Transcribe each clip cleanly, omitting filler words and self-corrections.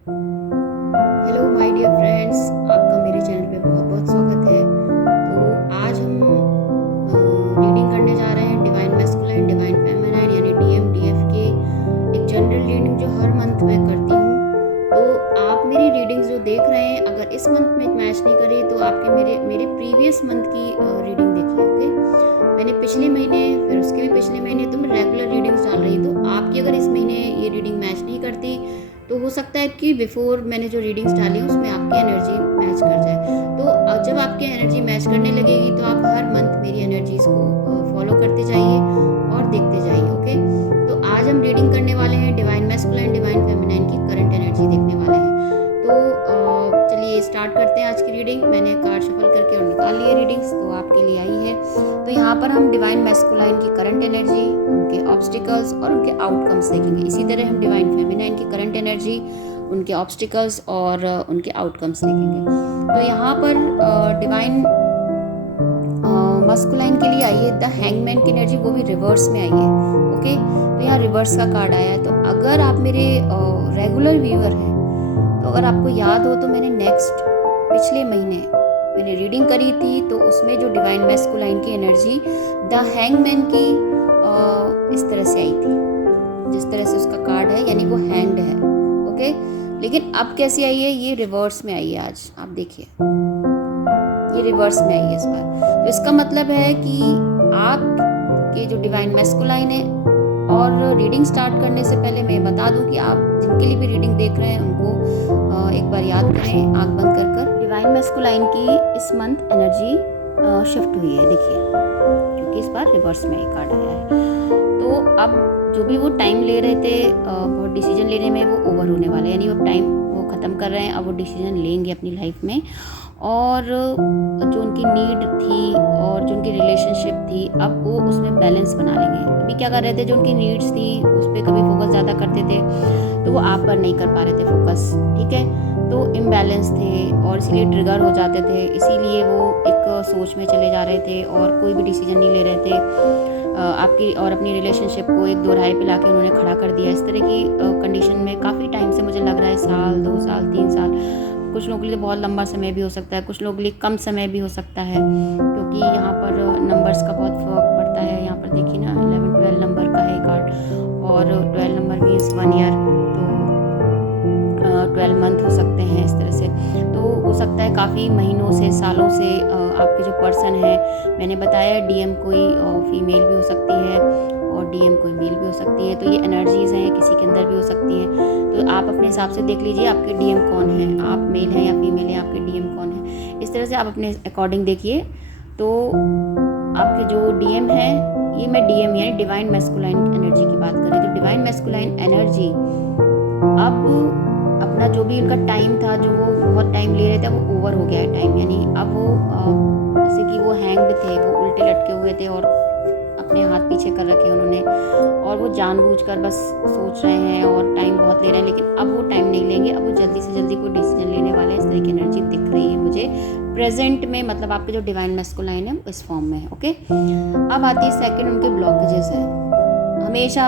Hello my dear friends, आपका मेरे channel पे बहुत बहुत स्वागत है। तो आज हम रीडिंग करने जा रहे हैं डिवाइन मैस्कुलाइन डिवाइन फेमिनाइन यानी डीएम डीएफ के एक जनरल रीडिंग जो हर मंथ में करती हूँ। तो आप मेरी रीडिंग्स जो देख रहे हैं, अगर इस मंथ में मैच नहीं करी तो आपके मेरे मेरे प्रीवियस मंथ की रीडिंग देखिए। ओके, मैंने पिछले महीने फिर उसके भी पिछले महीने तो मैं रेगुलर रीडिंग्स डाल रही। तो आपकी अगर इस महीने ये रीडिंग मैच नहीं करती तो हो सकता है कि बिफोर मैंने जो रीडिंग्स डाली हैं उसमें आपकी एनर्जी मैच कर जाए। तो जब आपकी एनर्जी मैच करने लगेगी तो आप हर मंथ मेरी एनर्जीज को फॉलो करते जाइए और देखते जाइए। ओके, तो आज हम रीडिंग करने वाले हैं डिवाइन मैस्कुलाइन डिवाइन फेमिनाइन की करंट एनर्जी देखने वाले हैं। तो चलिए स्टार्ट करते हैं आज की रीडिंग। मैंने कार्ड शफल करके और निकाल लिए रीडिंग्स, तो आपके लिए आई है। तो यहाँ पर हम डिवाइन मैस्कुलाइन की करंट एनर्जी, उनके ऑब्स्टिकल्स और उनके आउटकम्स देखेंगे। इसी तरह हम डिवाइन फेमिनाइन की करंट एनर्जी, उनके ऑब्स्टिकल्स और उनके आउटकम्स देखेंगे। तो यहाँ पर डिवाइन मस्कुलाइन के लिए आई है द हैंगमैन की एनर्जी, वो भी रिवर्स में आई है। ओके, तो यहाँ रिवर्स का कार्ड आया है। तो अगर आप मेरे रेगुलर व्यूअर हैं तो अगर आपको याद हो तो मैंने पिछले महीने मैंने रीडिंग करी थी, तो उसमें जो डिवाइन मैस्कुलाइन की एनर्जी द हैंगमैन की इस तरह से आई थी, जिस तरह से उसका कार्ड है, यानी वो हैंग्ड है। ओके, लेकिन अब कैसी आई है, ये रिवर्स में आई है। आज आप देखिए, ये रिवर्स में आई है इस बार। तो इसका मतलब है कि आपके जो डिवाइन मैस्कुलाइन है, और रीडिंग स्टार्ट करने से पहले मैं बता दूं कि आप जिनके लिए भी रीडिंग देख रहे हैं उनको एक बार याद करें आंख बंद कर कर। डिवाइन मैस्कुलाइन की इस मंथ एनर्जी शिफ्ट हुई है, देखिए, क्योंकि इस बार रिवर्स में एक कार्ड आया है। तो अब जो भी वो टाइम ले रहे थे बहुत डिसीजन लेने में, वो ओवर होने वाले, यानी वो टाइम वो ख़त्म कर रहे हैं। अब वो डिसीजन लेंगे अपनी लाइफ में, और जो उनकी नीड थी और जो उनकी रिलेशनशिप थी, अब वो उसमें बैलेंस बना लेंगे। अभी क्या कर रहे थे, जो उनकी नीड्स थी उस पर कभी फोकस ज़्यादा करते थे तो वो आप पर नहीं कर पा रहे थे फोकस, ठीक है। तो इम्बैलेंस थे और इसीलिए ट्रिगर हो जाते थे, इसीलिए वो एक सोच में चले जा रहे थे और कोई भी डिसीजन नहीं ले रहे थे। आपकी और अपनी रिलेशनशिप को एक दोराहे पे लाके उन्होंने खड़ा कर दिया। इस तरह की कंडीशन में काफ़ी टाइम से, मुझे लग रहा है साल 2 साल 3 साल, कुछ लोगों के लिए बहुत लंबा समय भी हो सकता है, कुछ लोगों के लिए कम समय भी हो सकता है, क्योंकि यहाँ पर नंबर्स का बहुत फर्क पड़ता है। यहाँ पर देखिए ना, 11-12 नंबर का है कार्ड, और 12 नंबर मीन्स 1 ईयर, तो 12 मंथ हो सकते हैं इस तरह से। तो हो सकता है काफ़ी महीनों से, सालों से आपके जो पर्सन है, मैंने बताया डीएम कोई फीमेल भी हो सकती है और डीएम कोई मेल भी हो सकती है। तो ये एनर्जीज़ हैं, किसी के अंदर भी हो सकती हैं। तो आप अपने हिसाब से देख लीजिए आपके डीएम कौन है, आप मेल हैं या फीमेल हैं, आपके डीएम कौन है, इस तरह से आप अपने अकॉर्डिंग देखिए। तो आपके जो डीएम है, ये मैं डीएम यानी डिवाइन मैस्कुलाइन एनर्जी की बात कर रही हूँ। तो डिवाइन मैस्कुलाइन एनर्जी अब अपना जो भी उनका टाइम था, जो वो बहुत टाइम ले रहे थे, वो ओवर हो गया है टाइम। यानी अब वो जैसे कि वो हैंग्ड थे, वो उल्टे लटके हुए थे और अपने हाथ पीछे कर रखे उन्होंने, और वो जानबूझकर बस सोच रहे हैं और टाइम बहुत ले रहे हैं, लेकिन अब वो टाइम नहीं लेंगे। अब वो जल्दी से जल्दी कोई डिसीजन लेने वाले हैं, इस तरह की एनर्जी दिख रही है मुझे प्रेजेंट में। मतलब आपके जो डिवाइन मैस्कुलाइन है इस फॉर्म में है। ओके, अब आती है सेकंड, उनके ब्लॉकेजेस है। हमेशा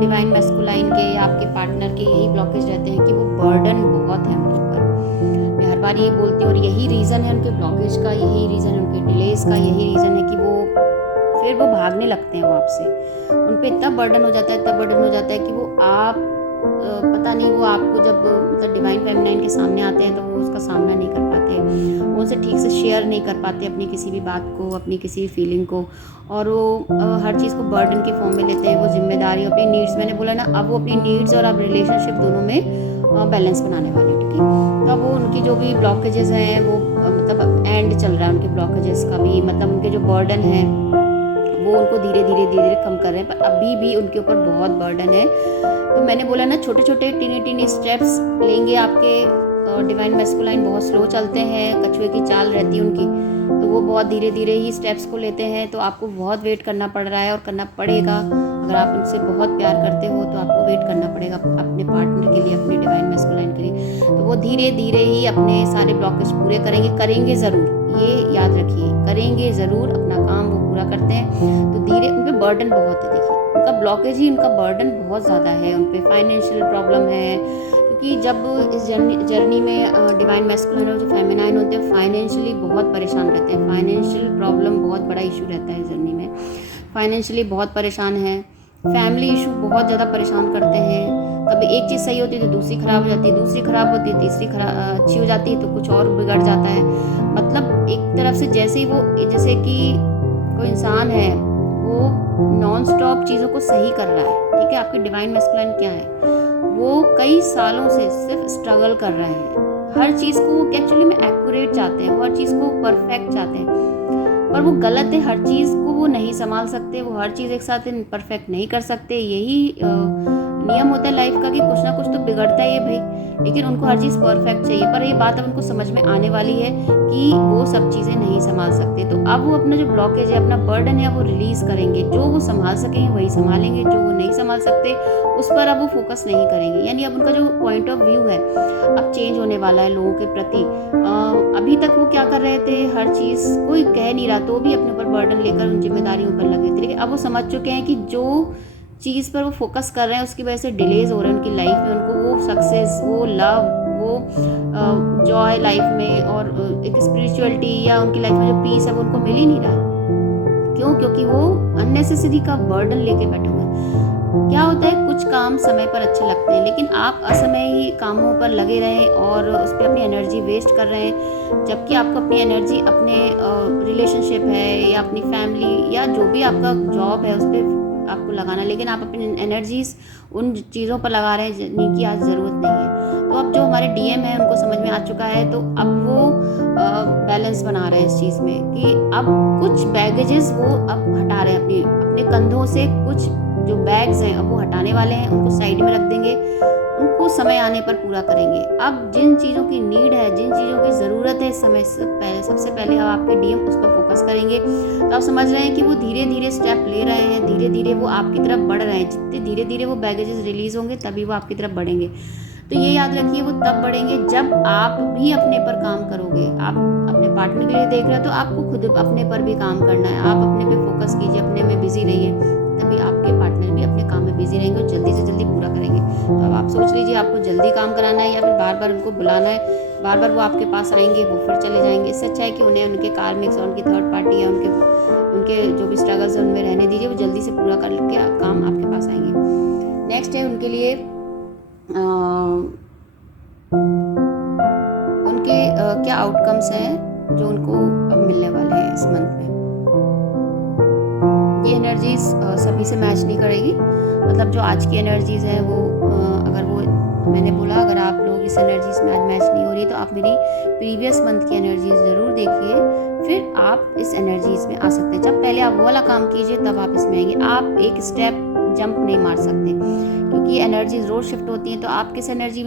डिवाइन मैस्कुलाइन के या आपके पार्टनर के यही ब्लॉकेज रहते हैं कि वो बर्डन बहुत है उनके ऊपर। मैं हर बार ये बोलती हूँ, और यही रीज़न है उनके ब्लॉकेज का, यही रीज़न है उनके डिलेज का, यही रीज़न है कि फिर वो भागने लगते हैं वो आपसे। उन पर इतना बर्डन हो जाता है, इतना बर्डन हो जाता है कि वो आप पता नहीं, वो आपको जब मतलब डिवाइन फेमिनाइन के सामने आते हैं तो वो उसका सामना नहीं कर पाते, वो उनसे ठीक से शेयर नहीं कर पाते अपनी किसी भी बात को, अपनी किसी भी फीलिंग को, और वो हर चीज़ को बर्डन के फॉर्म में लेते हैं। वो जिम्मेदारी, अपनी नीड्स, मैंने बोला ना, अब वो अपनी नीड्स और अब रिलेशनशिप दोनों में बैलेंस बनाने वाले, ठीक है। तो अब वो उनकी जो भी ब्लॉकेजेस हैं, वो मतलब एंड चल रहा है उनके ब्लॉकेजेस का भी, मतलब उनके जो बर्डन है वो उनको धीरे धीरे कम कर रहे हैं, पर अभी भी उनके ऊपर बहुत बर्डन है। तो मैंने बोला ना, छोटे छोटे टीनी स्टेप्स लेंगे आपके डिवाइन मैस्कुलाइन, बहुत स्लो चलते हैं, कछुए की चाल रहती है उनकी, तो वो बहुत धीरे धीरे ही स्टेप्स को लेते हैं। तो आपको बहुत वेट करना पड़ रहा है और करना पड़ेगा। अगर आप उनसे बहुत प्यार करते हो तो आपको वेट करना पड़ेगा अपने पार्टनर के लिए, अपने डिवाइन मैस्कुलाइन के लिए। तो वो धीरे धीरे ही अपने सारे ब्लॉकेज पूरे करेंगे ज़रूर, ये याद रखिए, करेंगे ज़रूर, अपना काम वो पूरा करते हैं। तो धीरे, उन पर बर्डन बहुत है, देखिए उनका ब्लॉकेज ही, उनका बर्डन बहुत ज़्यादा है, उन पर फाइनेंशियल प्रॉब्लम है, क्योंकि जब इस जर्नी में डिवाइन मैस्कुलिन और जो फेमिनाइन होते हैं फाइनेंशियली बहुत परेशान रहते हैं। फाइनेंशियल प्रॉब्लम बहुत बड़ा इशू रहता है इस जर्नी में। फाइनेंशियली बहुत परेशान है। फैमिली इशू बहुत ज़्यादा परेशान करते हैं। कभी एक चीज़ सही होती है तो दूसरी ख़राब हो जाती है, दूसरी ख़राब होती है तीसरी अच्छी हो जाती है, तो कुछ और बिगड़ जाता है। मतलब एक तरफ से जैसे कि कोई इंसान है वो नॉन स्टॉप चीज़ों को सही कर रहा है, ठीक है। आपकी डिवाइन मैस्कुलिन क्या है, वो कई सालों से सिर्फ स्ट्रगल कर रहे हैं। हर चीज़ को वो एक्चुअली में एक्यूरेट चाहते हैं, वो हर चीज़ को परफेक्ट चाहते हैं, पर वो गलत है। हर चीज़ को वो नहीं संभाल सकते, वो हर चीज़ एक साथ परफेक्ट नहीं कर सकते। यही नियम होता है लाइफ का कि कुछ ना कुछ तो बिगड़ता ही है भाई, लेकिन उनको हर चीज़ परफेक्ट चाहिए। पर ये बात अब उनको समझ में आने वाली है कि वो सब चीज़ें नहीं संभाल सकते। तो अब वो अपना जो ब्लॉकेज है, अपना बर्डन है, वो रिलीज़ करेंगे। जो वो संभाल सकेंगे वही संभालेंगे, जो वो नहीं संभाल सकते उस पर अब वो फोकस नहीं करेंगे। यानी अब उनका जो पॉइंट ऑफ व्यू है अब चेंज होने वाला है लोगों के प्रति। अभी तक वो क्या कर रहे थे, हर चीज़ कोई कह नहीं रहा तो भी अपने ऊपर बर्डन लेकर उन जिम्मेदारियों पर लगे थे, लेकिन अब वो समझ चुके हैं कि जो चीज़ पर वो फोकस कर रहे हैं उसकी वजह से डिलेज हो रहे हैं उनकी लाइफ में। उनको वो सक्सेस, वो लव, वो जॉय लाइफ में और एक स्पिरिचुअलिटी या उनकी लाइफ में जो पीस है वो उनको मिल ही नहीं रहा। क्यों? क्योंकि वो अननेसेसरी का बर्डन लेके बैठे हुए हैं। क्या होता है, कुछ काम समय पर अच्छे लगते हैं, लेकिन आप असमय ही कामों पर लगे रहें और उस पर अपनी एनर्जी वेस्ट कर रहे हैं, जबकि आपको अपनी एनर्जी अपने रिलेशनशिप है या अपनी फैमिली या जो भी आपका जॉब है उस पर आपको लगाना, लेकिन आप अपनी एनर्जीज उन चीज़ों पर लगा रहे हैं जिनकी आज ज़रूरत नहीं है। तो अब जो हमारे डीएम है उनको समझ में आ चुका है, तो अब वो बैलेंस बना रहे हैं इस चीज़ में कि अब कुछ बैगेजेस वो अब हटा रहे हैं अपने कंधों से। कुछ जो बैग्स हैं अब वो हटाने वाले हैं, उनको साइड में रख देंगे, उनको समय आने पर पूरा करेंगे। अब जिन चीज़ों की नीड है, जिन चीज़ों की ज़रूरत है इस समय से सबसे पहले अब आपके डीएम उस पर फोकस करेंगे। तो आप समझ रहे हैं कि वो धीरे धीरे स्टेप ले रहे हैं, धीरे धीरे वो आपकी तरफ बढ़ रहे हैं। जितने धीरे धीरे वो बैगेजेस रिलीज़ होंगे तभी वो आपकी तरफ बढ़ेंगे। तो ये याद रखिए, वो तब बढ़ेंगे जब आप भी अपने पर काम करोगे। आप अपने पार्टनर के लिए देख रहे हो तो आपको खुद अपने पर भी काम करना है। आप अपने पे फोकस कीजिए, अपने में बिजी रहिए, तभी आपके पार्टनर भी अपने काम में बिजी रहेंगे और जल्दी से जल्दी पूरा करेंगे। तो अब आप सोच लीजिए, आपको जल्दी काम कराना है या फिर बार बार उनको बुलाना है, बार बार वो आपके पास आएंगे वो फिर चले जाएंगे। इससे अच्छा है कि उन्हें उनके कार्मिक्स और उनकी थर्ड पार्टी या उनके जो भी स्ट्रगल्स हैं उनमें रहने दीजिए। वो जल्दी से पूरा करके काम आपके पास आएंगे। नेक्स्ट है उनके लिए उनके क्या आउटकम्स हैं जो उनको अब मिलने वाले हैं इस मंथ में। ये एनर्जीज सभी से मैच नहीं करेगी। मतलब जो आज की एनर्जीज हैं वो अगर वो मैंने बोला अगर आप लोग इस एनर्जीज में आज मैच नहीं हो रही तो आप मेरी प्रीवियस मंथ की एनर्जीज ज़रूर देखिए, फिर आप इस एनर्जीज में आ सकते हैं। जब पहले आप वो वाला काम कीजिए तब आप इसमें आएंगे। आप एक स्टेप जंप नहीं मार सकते क्योंकि एनर्जीज रोज शिफ्ट होती हैं। तो आप किस एनर्जी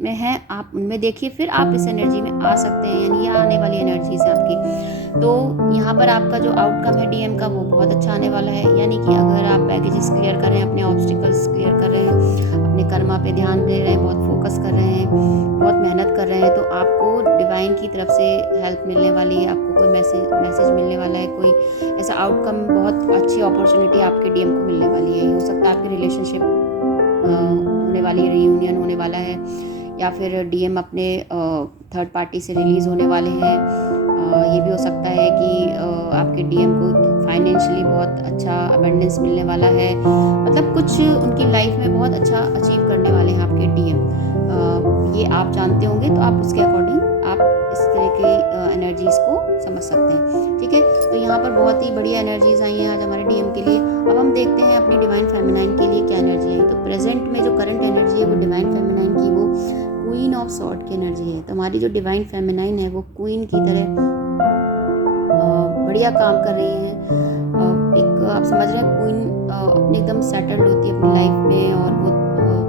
में हैं आप उनमें देखिए, फिर आप इस एनर्जी में आ सकते हैं। यानी ये आने वाली एनर्जीज है आपकी। तो यहाँ पर आपका जो आउटकम है डीएम का वो बहुत अच्छा आने वाला है। यानी कि अगर आप पैकेजेस क्लियर कर रहे हैं, अपने ऑब्स्टिकल्स क्लियर कर रहे हैं, अपने कर्मा पे ध्यान दे रहे हैं, बहुत फोकस कर रहे हैं, बहुत मेहनत कर रहे हैं, तो आपको डिवाइन की तरफ से हेल्प मिलने वाली है। आपको कोई मैसेज मिलने वाला है, कोई ऐसा आउटकम, बहुत अच्छी अपॉर्चुनिटी आपके डीएम को मिलने वाली है। हो सकता है आपकी रिलेशनशिप होने वाली है, रियूनियन होने वाला है, या फिर डीएम अपने थर्ड पार्टी से रिलीज़ होने वाले हैं। ये भी हो सकता है कि आपके डीएम को फाइनेंशियली बहुत अच्छा अबंडेंस मिलने वाला है। मतलब कुछ उनकी लाइफ में बहुत अच्छा अचीव करने वाले हैं आपके डीएम। ये आप जानते होंगे, तो आप उसके अकॉर्डिंग आप इस तरह के एनर्जीज़ को समझ सकते हैं। ठीक है, तो यहाँ पर बहुत ही बढ़िया एनर्जीज़ आई हैं आज हमारे डीएम के लिए। अब हम देखते हैं अपनी डिवाइन फेमिनाइन के लिए क्या एनर्जी आई। तो प्रेजेंट में जो करंट एनर्जी है वो डिवाइन फेमिनाइन की वो क्वीन ऑफ सॉर्ड की एनर्जी है। तो हमारी जो डिवाइन फेमिनाइन है वो क्वीन की तरह बढ़िया काम कर रही है। एक आप समझ रहे हैं, क्वीन अपने एकदम सेटल्ड होती है अपनी लाइफ में और वो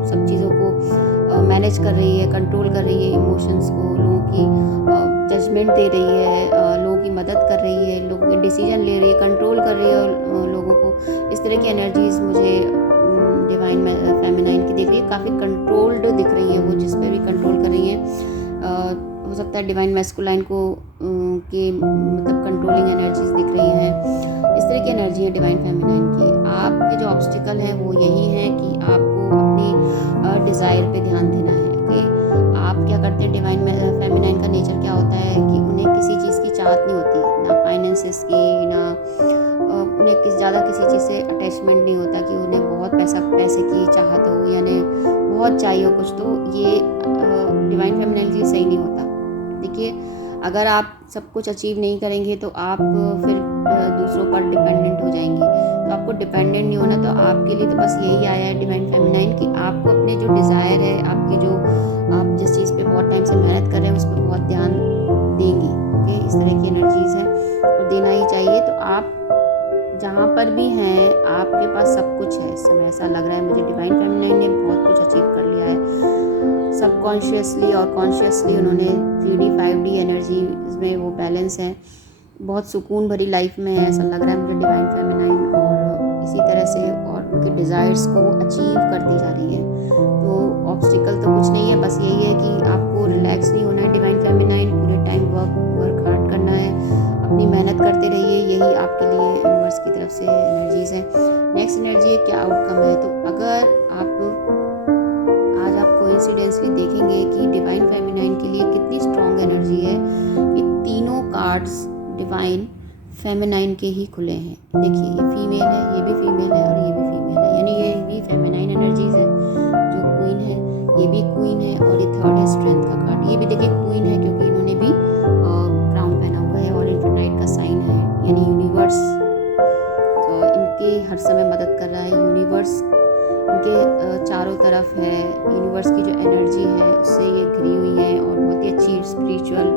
सब चीज़ों को मैनेज कर रही है, कंट्रोल कर रही है इमोशंस को, लोगों की जजमेंट दे रही है, लोगों की मदद कर रही है, लोगों के डिसीजन ले रही है, कंट्रोल कर रही है लोगों को। इस तरह की एनर्जीज मुझे डिवाइन फेमिनाइन की दिख रही है। काफ़ी कंट्रोल्ड दिख रही है वो, जिस पे भी कंट्रोल कर रही है। हो सकता है डिवाइन मैस्कुलाइन को के मतलब कंट्रोलिंग एनर्जीज दिख रही हैं। इस तरह की एनर्जी है डिवाइन फेमिनाइन की। आपके जो ऑब्स्टिकल है वो यही है कि आपको अपनी डिज़ायर पे ध्यान देना है। ओके, करते हैं डिवाइन फेमिनाइन का नेचर क्या होता है कि उन्हें किसी चीज़ की चाहत नहीं होती, ना फाइनेंसेस की, ना उन्हें ज़्यादा किसी चीज़ से अटैचमेंट नहीं होता कि उन्हें बहुत पैसे की चाहत हो या बहुत चाहिए हो कुछ, तो ये डिवाइन फेमिनाइन के लिए सही नहीं होता। देखिए, अगर आप सब कुछ अचीव नहीं करेंगे तो आप फिर दूसरों पर डिपेंडेंट हो जाएंगे। तो आपको डिपेंडेंट नहीं होना, तो आपके लिए तो बस यही आया है डिवाइन फेमिनाइन कि आपको अपने जो डिज़ायर है, आपकी जो आप जिस चीज़ पे बहुत टाइम से मेहनत कर रहे हैं उस पर बहुत ध्यान देंगी। ओके, इस तरह की एनर्जीज़ है और देना ही चाहिए। तो आप जहाँ पर भी हैं, आपके पास सब कुछ है इस समय, ऐसा लग रहा है मुझे। डिवाइन फेमिनाइन ने बहुत कुछ अचीव कर लिया है सबकॉन्शियसली और कॉन्शियसली। उन्होंने 3D 5D एनर्जी में वो बैलेंस है, बहुत सुकून भरी लाइफ में है, ऐसा लग रहा है मुझे डिवाइन फेमिनाइन। और इसी तरह से और उनके डिज़ायर्स को अचीव करती जा रही है। तो ऑब्स्टिकल तो कुछ नहीं है, बस यही है कि आपको रिलैक्स नहीं होना है। डिवाइन फेमिनाइन पूरे टाइम वर्क हार्ड करना है, अपनी मेहनत करते रहिए, यही आपके लिए यूनिवर्स की तरफ से एनर्जीज़ हैं। नेक्स्ट एनर्जी है क्या आउटकम है। तो अगर आज आप कोइंसिडेंसली देखेंगे कि डिवाइन फेमिनाइन के लिए कितनी स्ट्रॉन्ग एनर्जी है कि तीनों कार्ड्स डिवाइन फेमिनाइन के ही खुले हैं। देखिए, ये फीमेल है, ये भी फीमेल है और ये भी फीमेल है, यानी ये भी फेमिनाइन एनर्जीज है। जो क्वीन है ये भी क्वीन है और ये थर्ड है स्ट्रेंथ का कार्ड, ये भी देखिए क्वीन है क्योंकि इन्होंने भी क्राउन पहना हुआ है और इन्फिनाइट का साइन है, यानी यूनिवर्स इनके हर समय मदद कर रहा है। यूनिवर्स इनके चारों तरफ है। यूनिवर्स की जो एनर्जी है उससे ये घिरी हुई है और बहुत ही अच्छी स्पिरिचुअल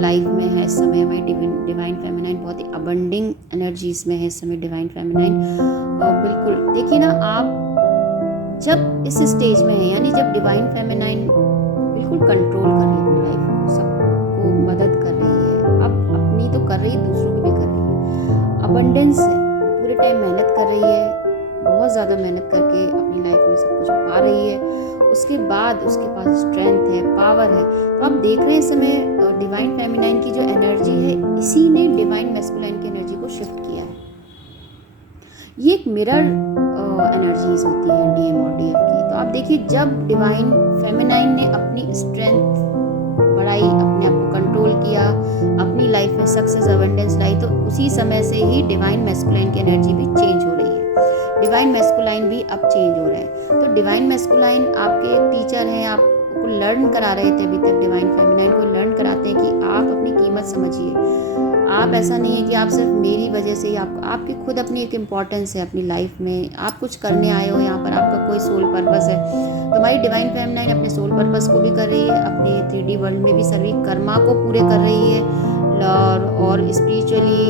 लाइफ में है इस समय हमारी डिवाइन फेमिनाइन। बहुत ही अबंडिंग एनर्जीज में है इस समय डिवाइन फेमिनाइन। बिल्कुल देखिए ना, आप जब इस स्टेज में है, यानी जब डिवाइन फेमिनाइन बिल्कुल कंट्रोल कर रही है अपनी लाइफ को, सबको मदद कर रही है, अब अपनी तो कर रही है, दूसरों की भी कर रही है। अबंडेंस है, पूरे टाइम मेहनत कर रही है, बहुत ज़्यादा मेहनत करके अपनी लाइफ में सब कुछ पा रही है। उसके बाद उसके पास स्ट्रेंथ है, पावर है। तो आप देख रहे हैं इस समय डिवाइन फेमिनाइन की जो एनर्जी है, इसी ने डिवाइन मैस्कुलाइन की एनर्जी को शिफ्ट किया है। ये एक मिरर एनर्जीज होती है डीएम और डीएफ की। तो आप देखिए, जब डिवाइन फेमिनाइन ने अपनी स्ट्रेंथ बढ़ाई, अपने आप को कंट्रोल किया, अपनी लाइफ में सक्सेस अबंडेंस लाई, तो उसी समय से ही डिवाइन मैस्कुलाइन की एनर्जी भी चेंज हो रही है। डिवाइन मैस्कुलाइन भी अब चेंज हो रहा है। तो डिवाइन मैस्कुलाइन आपके एक टीचर हैं, आपको लर्न करा रहे थे अभी तक। डिवाइन फेमिनाइन को लर्न कराते हैं कि आप अपनी कीमत समझिए। आप ऐसा नहीं है कि आप सिर्फ मेरी वजह से, आपकी खुद अपनी एक इम्पॉर्टेंस है अपनी लाइफ में, आप कुछ करने आए हो यहाँ पर, आपका कोई सोल पर्पस है। तो हमारी डिवाइन फेमिनाइन अपने सोल पर्पस को भी कर रही है, अपने 3D वर्ल्ड में भी सभी कर्मा को पूरे कर रही है, और स्पिरिचुअली,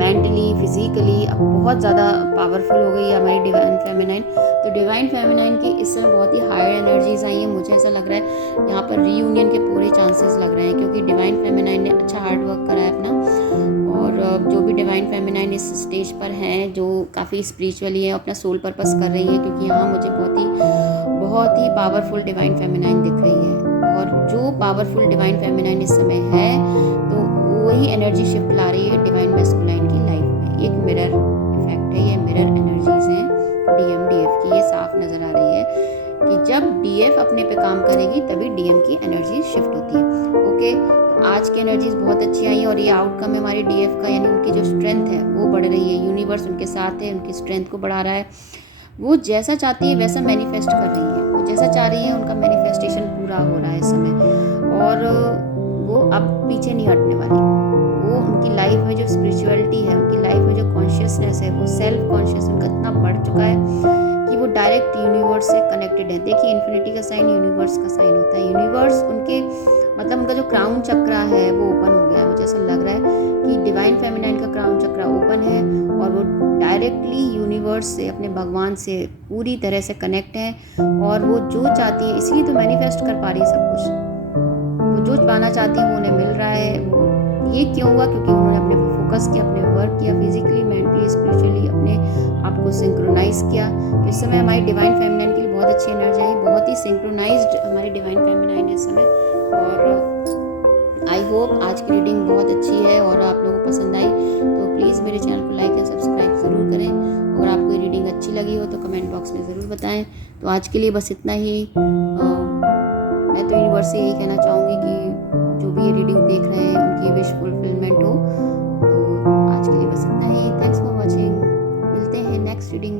मेंटली, फिजिकली अब बहुत ज़्यादा पावरफुल हो गई है हमारी डिवाइन फेमिनाइन। तो डिवाइन फेमिनाइन की इस समय बहुत ही हायर एनर्जीज आई हैं। मुझे ऐसा लग रहा है यहाँ पर रीयूनियन के पूरे चांसेस लग रहे हैं, क्योंकि डिवाइन फेमिनाइन ने अच्छा हार्ड वर्क करा है अपना। और जो भी डिवाइन फेमिनाइन इस स्टेज पर हैं, जो काफ़ी स्पिरिचुअली है, अपना सोल पर्पस कर रही है, क्योंकि यहाँ मुझे बहुत ही पावरफुल डिवाइन फेमिनाइन दिख रही है। और जो पावरफुल डिवाइन फेमिनाइन इस समय है, तो वही एनर्जी शिफ्ट ला रही है डिवाइन मैस्कुलाइन की लाइफ में। एक मिरर इफेक्ट है, ये मिरर एनर्जीज हैं डीएम डीएफ की। ये साफ नज़र आ रही है कि जब डीएफ अपने पे काम करेगी तभी डीएम की एनर्जी शिफ्ट होती है। ओके, तो आज की एनर्जीज बहुत अच्छी आई और ये आउटकम है हमारी डीएफ का, यानी उनकी जो स्ट्रेंथ है वो बढ़ रही है। यूनिवर्स उनके साथ है, उनकी स्ट्रेंथ को बढ़ा रहा है। वो जैसा चाहती है वैसा मैनिफेस्ट कर रही है, वो जैसा चाह रही है उनका मैनिफेस्टेशन पूरा हो रहा है इस समय। और वो अब पीछे नहीं हटने वाली। वो उनकी लाइफ में जो स्पिरिचुअलिटी है, उनकी लाइफ में जो कॉन्शियसनेस है, वो सेल्फ कॉन्शियस उनका इतना बढ़ चुका है कि वो डायरेक्ट यूनिवर्स से कनेक्टेड है। देखिए, इन्फिनिटी का साइन यूनिवर्स का साइन होता है। यूनिवर्स उनके मतलब उनका जो क्राउन चक्रा है वो ओपन हो गया है। मुझे ऐसा लग रहा है कि डिवाइन फेमिनाइन का क्राउन चक्रा ओपन है और वो डायरेक्टली यूनिवर्स से, अपने भगवान से पूरी तरह से कनेक्ट है। और वो जो चाहती है, इसलिए तो मैनिफेस्ट कर पा रही है सब कुछ। वो जो पाना चाहती है वो उन्हें मिल रहा है। ये क्यों हुआ? क्योंकि उन्होंने अपने पे फोकस किया, अपने वर्क किया, फिजिकली, मेंटली, स्पिरिचुअली अपने आप को सिंक्रोनाइज किया। तो इस समय हमारी डिवाइन फेमिनाइन के लिए बहुत अच्छी एनर्जी आई, बहुत ही सिंक्रोनाइज्ड हमारी डिवाइन फेमिनाइन है इस समय। और आई होप आज की रीडिंग बहुत अच्छी है और आप लोगों को पसंद आई। तो प्लीज़ मेरे चैनल को लाइक और सब्सक्राइब ज़रूर करें। अगर आपको ये रीडिंग अच्छी लगी हो तो कमेंट बॉक्स में ज़रूर बताएं। तो आज के लिए बस इतना ही। व्यूअर्स से यही कहना चाहूँगी कि जो भी ये रीडिंग देख रहे हैं उनकी विश फुलफिलमेंट हो। तो आज के लिए बस इतना ही। Thanks for watching. मिलते हैं नेक्स्ट रीडिंग में।